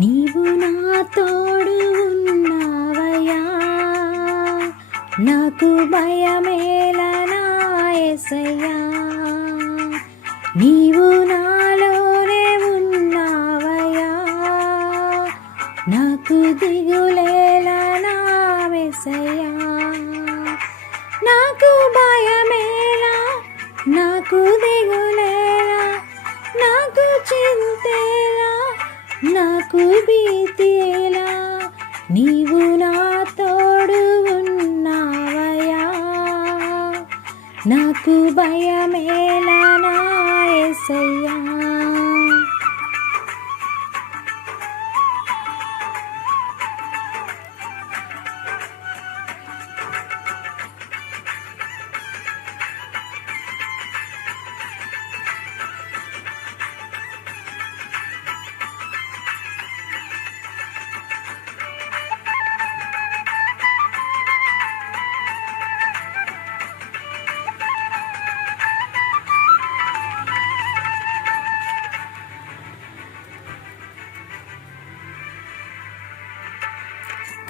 నీవు నా తోడు ఉన్నావయ్యా, నాకు భయమేలా నా యేసయ్యా. నీవు నాలోనే ఉన్నావయ్యా, నాకు దిగులేలా నా యేసయ్యా. నాకు భయమేలా, నాకు దిగులేలా, నాకు చింతేలా, నాకు భీతిలా, నీవు నా తోడు ఉన్నావయ్యా, నాకు భయమేలా నా యేసయ్యా.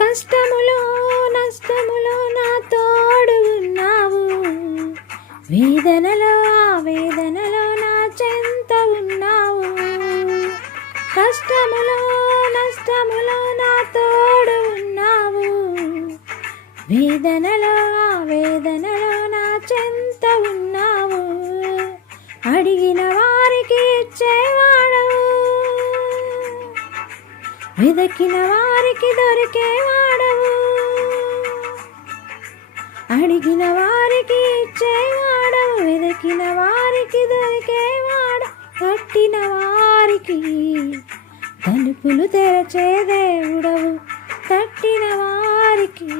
కష్టములో నష్టములో నా తోడు ఉన్నావు, వేదనలో ఆవేదనలో నా చెంత ఉన్నావు. కష్టములో నష్టములో నా తోడు ఉన్నావు, వేదనలో ఆవేదనలో నా చెంత ఉన్నావు. అడిగిన వారికి ఇచ్చేవాడవు, వెదకిన వారికి దొరికేవాడవు. అడిగిన వారికి ఇచ్చేవాడవు, వెదకిన వారికి దొరికేవాడు. తట్టిన వారికి తలుపులు తెరచే దేవుడవు, తట్టిన వారికి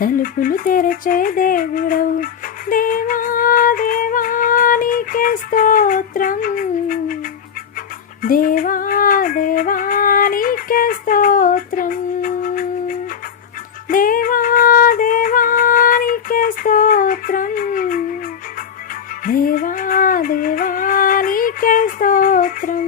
తలుపులు తెరచే దేవుడవు. దేవా దేవా నీకే స్తోత్రం, దేవా దేవా నీకే స్తోత్రం, దేవా దేవా నీకే స్తోత్రం, దేవా దేవా నీకే స్తోత్రం.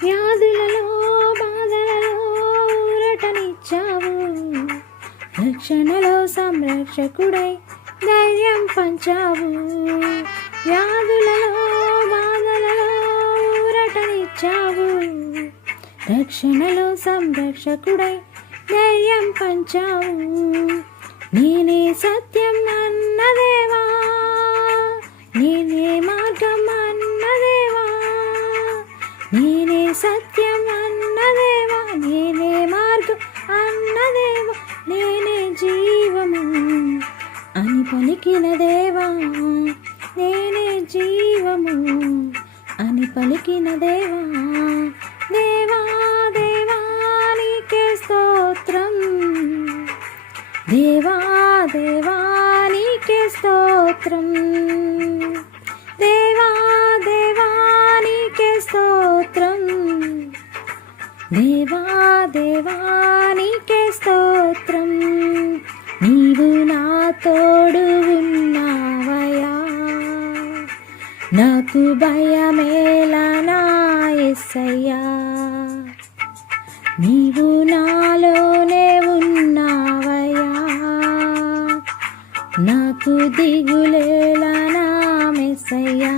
వ్యాధులలో బాధలలో ఊరటనిచ్చావు, రక్షణలో సంరక్షకుడై ధైర్యం పంచావు. వ్యాధులలో బాధలలో ఊరటనిచ్చావు, రక్షణలో సంరక్షకుడై ధైర్యం పంచావు. నేనే సత్యం అన్నదేవా, నేనే మార్గం అన్నదేవా, నేనే సత్యం అన్నదేవా, నేనే మార్గం అన్నదేవా, నేనే జీవము అని పలికిన దేవా, నేనే జీవము అని పలికిన దేవా. దేవా దేవా నీకే స్తోత్రం, దేవా దేవా నీకే స్తోత్రం, దేవా దేవా నీకే స్తోత్రం, దేవా దేవా నీకే స్తోత్రం. నీవు నా తోడు ఉన్నావయ్యా, నాకు భయమేలా నా యేసయ్యా. నీవు నాలోనే ఉన్నావయ్యా, నాకు దిగులేలా నా యేసయ్యా.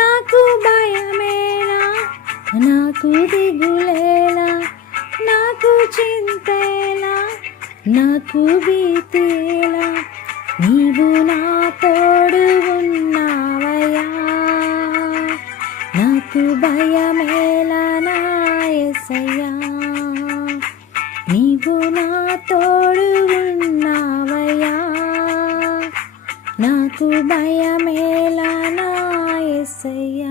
నాకు భయమేలా, నాకు దిగులేలా, నాకు చింతేలా, నాకు భీతిలా, నీవు నా తోడు ఉన్నావయ్యా, నాకు భయమేలా నా యేసయ్యా. నీవు నా తోడు ఉన్నావయ్యా, నాకు భయమే యేసయ్యా